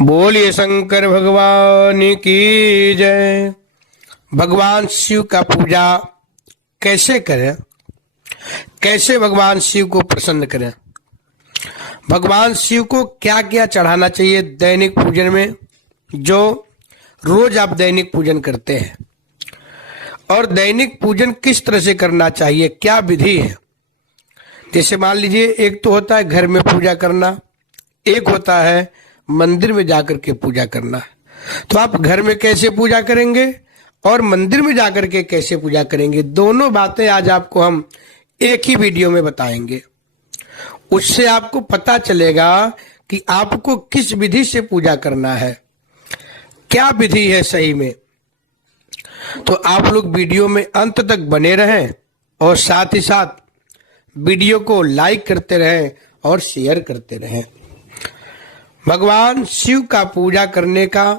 बोलिए शंकर भगवान की जय। भगवान शिव का पूजा कैसे करें, कैसे भगवान शिव को प्रसन्न करें, भगवान शिव को क्या क्या चढ़ाना चाहिए दैनिक पूजन में, जो रोज आप दैनिक पूजन करते हैं, और दैनिक पूजन किस तरह से करना चाहिए, क्या विधि है। जैसे मान लीजिए, एक तो होता है घर में पूजा करना, एक होता है मंदिर में जाकर के पूजा करना। तो आप घर में कैसे पूजा करेंगे और मंदिर में जाकर के कैसे पूजा करेंगे, दोनों बातें आज आपको हम एक ही वीडियो में बताएंगे। उससे आपको पता चलेगा कि आपको किस विधि से पूजा करना है, क्या विधि है सही में। तो आप लोग वीडियो में अंत तक बने रहें और साथ ही साथ वीडियो को लाइक करते रहें और शेयर करते रहें। भगवान शिव का पूजा करने का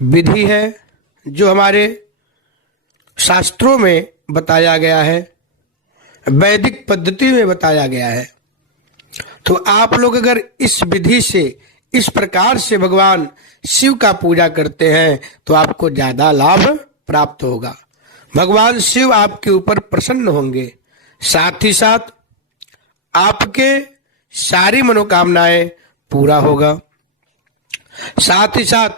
विधि है जो हमारे शास्त्रों में बताया गया है, वैदिक पद्धति में बताया गया है। तो आप लोग अगर इस विधि से, इस प्रकार से भगवान शिव का पूजा करते हैं तो आपको ज्यादा लाभ प्राप्त होगा। भगवान शिव आपके ऊपर प्रसन्न होंगे, साथ ही साथ आपके सारी मनोकामनाएं पूरा होगा, साथ ही साथ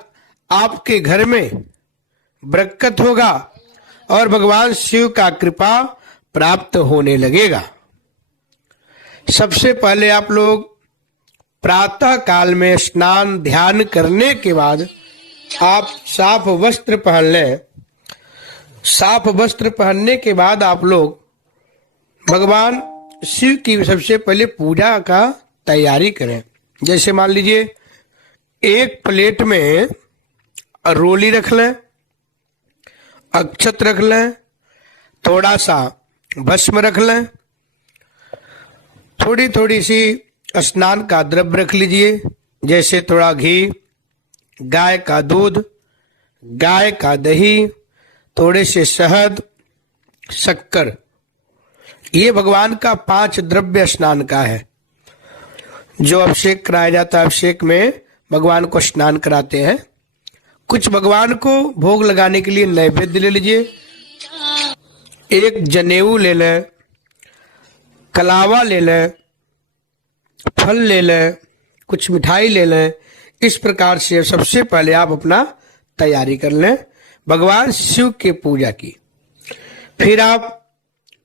आपके घर में बरकत होगा और भगवान शिव का कृपा प्राप्त होने लगेगा। सबसे पहले आप लोग प्रातः काल में स्नान ध्यान करने के बाद आप साफ वस्त्र पहन लें। साफ वस्त्र पहनने के बाद आप लोग भगवान शिव की सबसे पहले पूजा का तैयारी करें। जैसे मान लीजिए, एक प्लेट में रोली रख लें, अक्षत रख लें, थोड़ा सा भस्म रख लें, थोड़ी थोड़ी सी स्नान का द्रव्य रख लीजिए, जैसे थोड़ा घी, गाय का दूध, गाय का दही, थोड़े से शहद, शक्कर। ये भगवान का 5 द्रव्य स्नान का है। जो अभिषेक कराया जाता है, अभिषेक में भगवान को स्नान कराते हैं। कुछ भगवान को भोग लगाने के लिए नैवेद्य ले लीजिए। एक जनेऊ ले लें, कलावा ले लें, फल ले लें, कुछ मिठाई ले लें। इस प्रकार से सबसे पहले आप अपना तैयारी कर लें भगवान शिव के पूजा की। फिर आप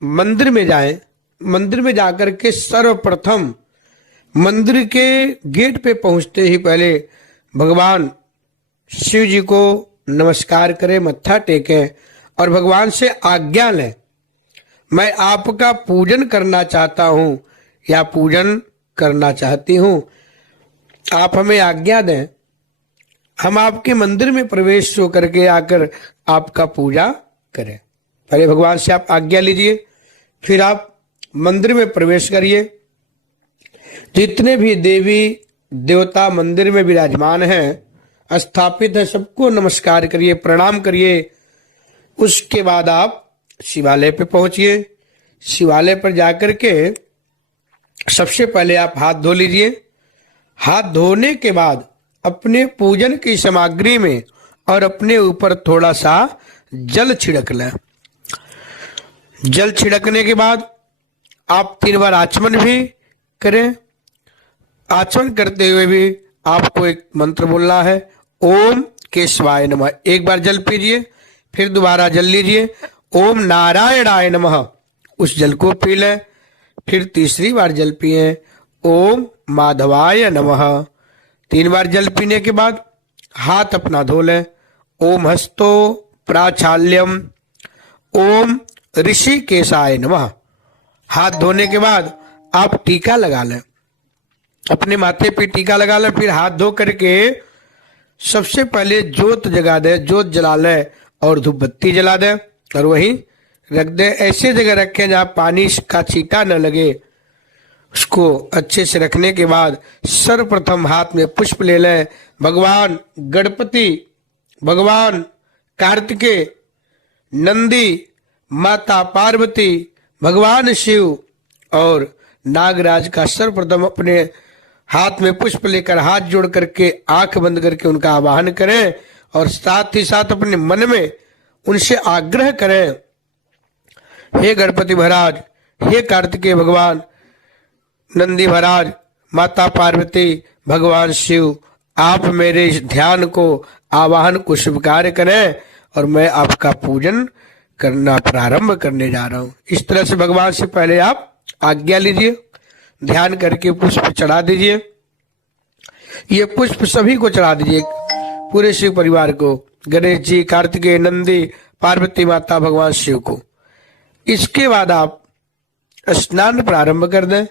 मंदिर में जाएं। मंदिर में जाकर के सर्वप्रथम मंदिर के गेट पे पहुंचते ही पहले भगवान शिव जी को नमस्कार करें, मत्था टेकें और भगवान से आज्ञा लें, मैं आपका पूजन करना चाहता हूं या पूजन करना चाहती हूं, आप हमें आज्ञा दें। हम आपके मंदिर में प्रवेश होकर के आकर आपका पूजा करें। पहले भगवान से आप आज्ञा लीजिए, फिर आप मंदिर में प्रवेश करिए। जितने भी देवी देवता मंदिर में विराजमान हैं, स्थापित है, सबको नमस्कार करिए, प्रणाम करिए। उसके बाद आप शिवालय पे पहुंचिए। शिवालय पर जाकर के सबसे पहले आप हाथ धो लीजिए। हाथ धोने के बाद अपने पूजन की सामग्री में और अपने ऊपर थोड़ा सा जल छिड़क लें। जल छिड़कने के बाद आप 3 बार आचमन भी करें। आचमन करते हुए भी आपको एक मंत्र बोलना है, ओम केशवाय नमः। एक बार जल पीजिए, फिर दोबारा जल लीजिए, ओम नारायणाय नमः। उस जल को पी लें। फिर तीसरी बार जल पिए, ओम माधवाय नमः। 3 बार जल पीने के बाद हाथ अपना धो लें। ओम हस्तो प्राचाल्यम, ओम ऋषिकेशाय नमः। हाथ धोने के बाद आप टीका लगा लें, अपने माथे पे टीका लगा लें। फिर हाथ धो करके सबसे पहले जोत जगा दें, जोत जला लें और धूप बत्ती जला दें और वहीं रख दें। ऐसे जगह रखें जहाँ पानी का छींटा न लगे। उसको अच्छे से रखने के बाद सर्वप्रथम हाथ में पुष्प ले लें। भगवान गणपति, भगवान कार्तिकेय, नंदी, माता पार्वती, भगवान शिव और नागराज का सर्वप्रथम अपने हाथ में पुष्प लेकर हाथ जोड़ करके आंख बंद करके उनका आवाहन करें और साथ ही साथ अपने मन में उनसे आग्रह करें, हे गणपति महाराज, हे कार्तिकेय भगवान, नंदी महाराज, माता पार्वती, भगवान शिव, आप मेरे इस ध्यान को, आवाहन को स्वीकार करें और मैं आपका पूजन करना प्रारंभ करने जा रहा हूं। इस तरह से भगवान से पहले आप आज्ञा लीजिए, ध्यान करके पुष्प चढ़ा दीजिए। ये पुष्प सभी को चढ़ा दीजिए, पूरे शिव परिवार को, गणेश जी, कार्तिकेय, नंदी, पार्वती माता, भगवान शिव को। इसके बाद आप स्नान प्रारंभ कर दें।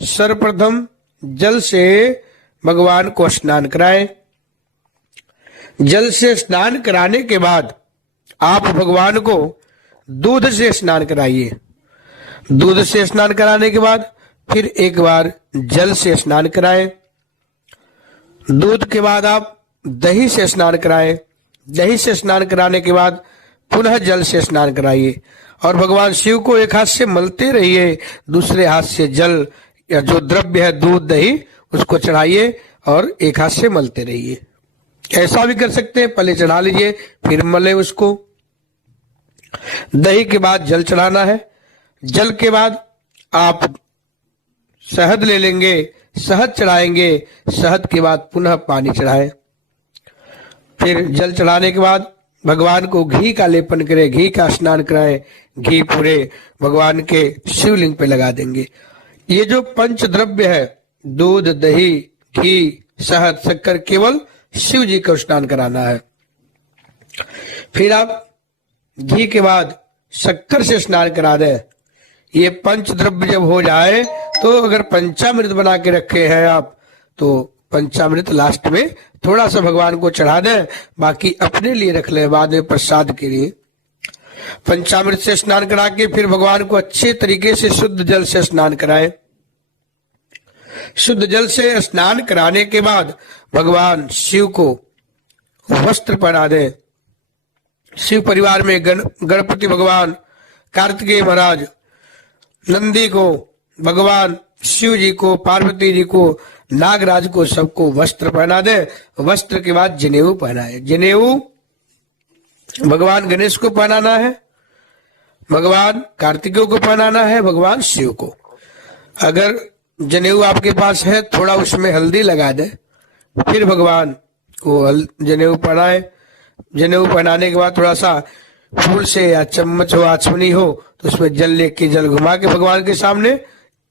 सर्वप्रथम जल से भगवान को स्नान कराएं। जल से स्नान कराने के बाद आप भगवान को दूध से स्नान कराइए। दूध से स्नान कराने के बाद फिर एक बार जल से स्नान कराएं। दूध के बाद आप दही से स्नान कराएं। दही से स्नान कराने के बाद पुनः जल से स्नान कराइए और भगवान शिव को एक हाथ से मलते रहिए, दूसरे हाथ से जल या जो द्रव्य है दूध दही उसको चढ़ाइए और एक हाथ से मलते रहिए। ऐसा भी कर सकते हैं, पहले चढ़ा लीजिए फिर मले उसको। दही के बाद जल चढ़ाना है। जल के बाद आप शहद ले लेंगे, शहद चढ़ाएंगे। शहद के बाद पुनः पानी चढ़ाएं। फिर जल चढ़ाने के बाद भगवान को घी का लेपन करें, घी का स्नान कराएं। घी पूरे भगवान के शिवलिंग पे लगा देंगे। ये जो पंच द्रव्य है, दूध, दही, घी, शहद, शक्कर, केवल शिव जी को स्नान कराना है। फिर आप घी के बाद शक्कर से स्नान करा दें। ये पंच द्रव्य जब हो जाए तो अगर पंचामृत बना के रखे हैं आप तो पंचामृत लास्ट में थोड़ा सा भगवान को चढ़ा दें, बाकी अपने लिए रख लें बाद में प्रसाद के लिए। पंचामृत से स्नान करा के फिर भगवान को अच्छे तरीके से शुद्ध जल से स्नान कराएं। शुद्ध जल से स्नान कराने के बाद भगवान शिव को वस्त्र पहना दें। शिव परिवार में गणपति भगवान, कार्तिकेय महाराज, नंदी को, भगवान शिव जी को, पार्वती जी को, नागराज को, सबको वस्त्र पहना दे। वस्त्र के बाद जनेऊ पहनाए। जनेऊ भगवान गणेश को पहनाना है, भगवान कार्तिकेय को पहनाना है, भगवान शिव को। अगर जनेऊ आपके पास है थोड़ा उसमें हल्दी लगा दे, फिर भगवान को जनेऊ पहनाए। जनेऊ पहनाने के बाद थोड़ा सा फूल से या चम्मच हो, आचमनी हो तो उसमें जल लेके जल घुमा के भगवान के सामने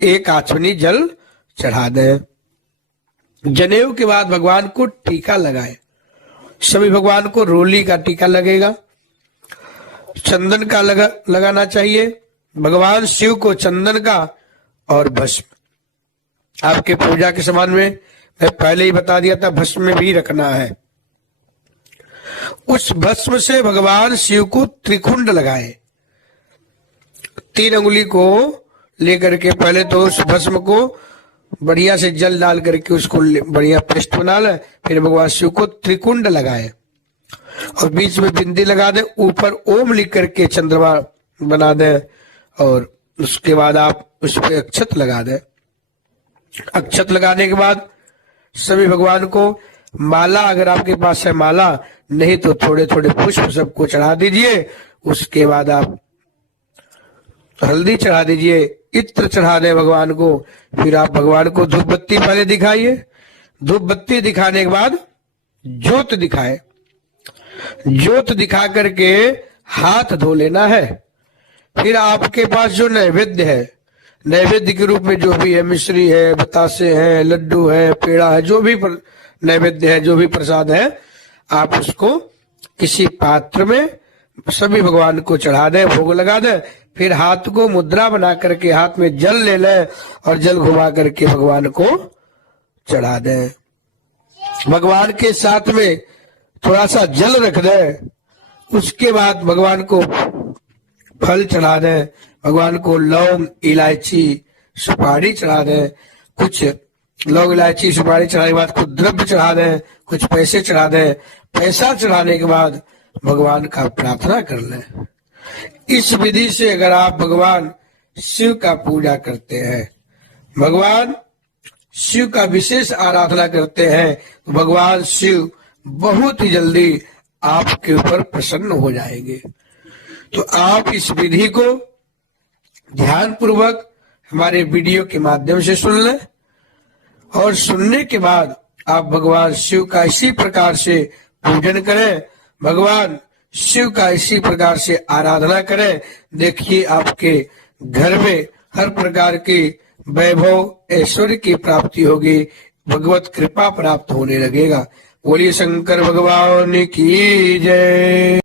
एक आचमनी जल चढ़ा दें। जनेऊ के बाद भगवान को टीका लगाए। सभी भगवान को रोली का टीका लगेगा, चंदन का लगाना चाहिए। भगवान शिव को चंदन का और भस्म आपके पूजा के सामान में मैं पहले ही बता दिया था, भस्म में भी रखना है। उस भस्म से भगवान शिव को त्रिकुंड लगाए। 3 अंगुली को लेकर के पहले तो उस भस्म को बढ़िया से जल डाल करके उसको बढ़िया पेस्ट बना ले, फिर भगवान शिव को त्रिकुंड लगाए और बीच में बिंदी लगा दे, ऊपर ओम लिख करके चंद्रमा बना दे और उसके बाद आप उस पर अक्षत लगा दे। अक्षत लगाने के बाद सभी भगवान को माला, अगर आपके पास है माला, नहीं तो थोड़े थोड़े पुष्प सबको चढ़ा दीजिए। उसके बाद आप हल्दी चढ़ा दीजिए, इत्र चढ़ा दें भगवान को। फिर आप भगवान को धूप बत्ती पहले दिखाइए। धूप बत्ती दिखाने के बाद ज्योत दिखाए। ज्योत दिखा करके हाथ धो लेना है। फिर आपके पास जो नैवेद्य है, नैवेद्य के रूप में जो भी है, मिश्री है, बतासे हैं, लड्डू है, पेड़ा है, जो भी नैवेद्य है, जो भी प्रसाद है, आप उसको किसी पात्र में सभी भगवान को चढ़ा दें, भोग लगा दें। फिर हाथ को मुद्रा बना करके हाथ में जल ले लें और जल घुमा करके भगवान को चढ़ा दें। भगवान के साथ में थोड़ा सा जल रख दें। उसके बाद भगवान को फल चढ़ा दें। भगवान को लौंग, इलायची, सुपारी चढ़ा दें। कुछ लौंग, इलायची, सुपारी चढ़ाने के बाद कुछ द्रव्य चढ़ा दें, कुछ पैसे चढ़ा दें। पैसा चढ़ाने के बाद भगवान का प्रार्थना कर लें। इस विधि से अगर आप भगवान शिव का पूजा करते हैं, भगवान शिव का विशेष आराधना करते हैं तो भगवान शिव बहुत ही जल्दी आपके ऊपर प्रसन्न हो जाएंगे। तो आप इस विधि को ध्यान पूर्वक हमारे वीडियो के माध्यम से सुन लें और सुनने के बाद आप भगवान शिव का इसी प्रकार से पूजन करें, भगवान शिव का इसी प्रकार से आराधना करें। देखिए आपके घर में हर प्रकार की वैभव ऐश्वर्य की प्राप्ति होगी, भगवत कृपा प्राप्त होने लगेगा। बोलिए शंकर भगवान की जय।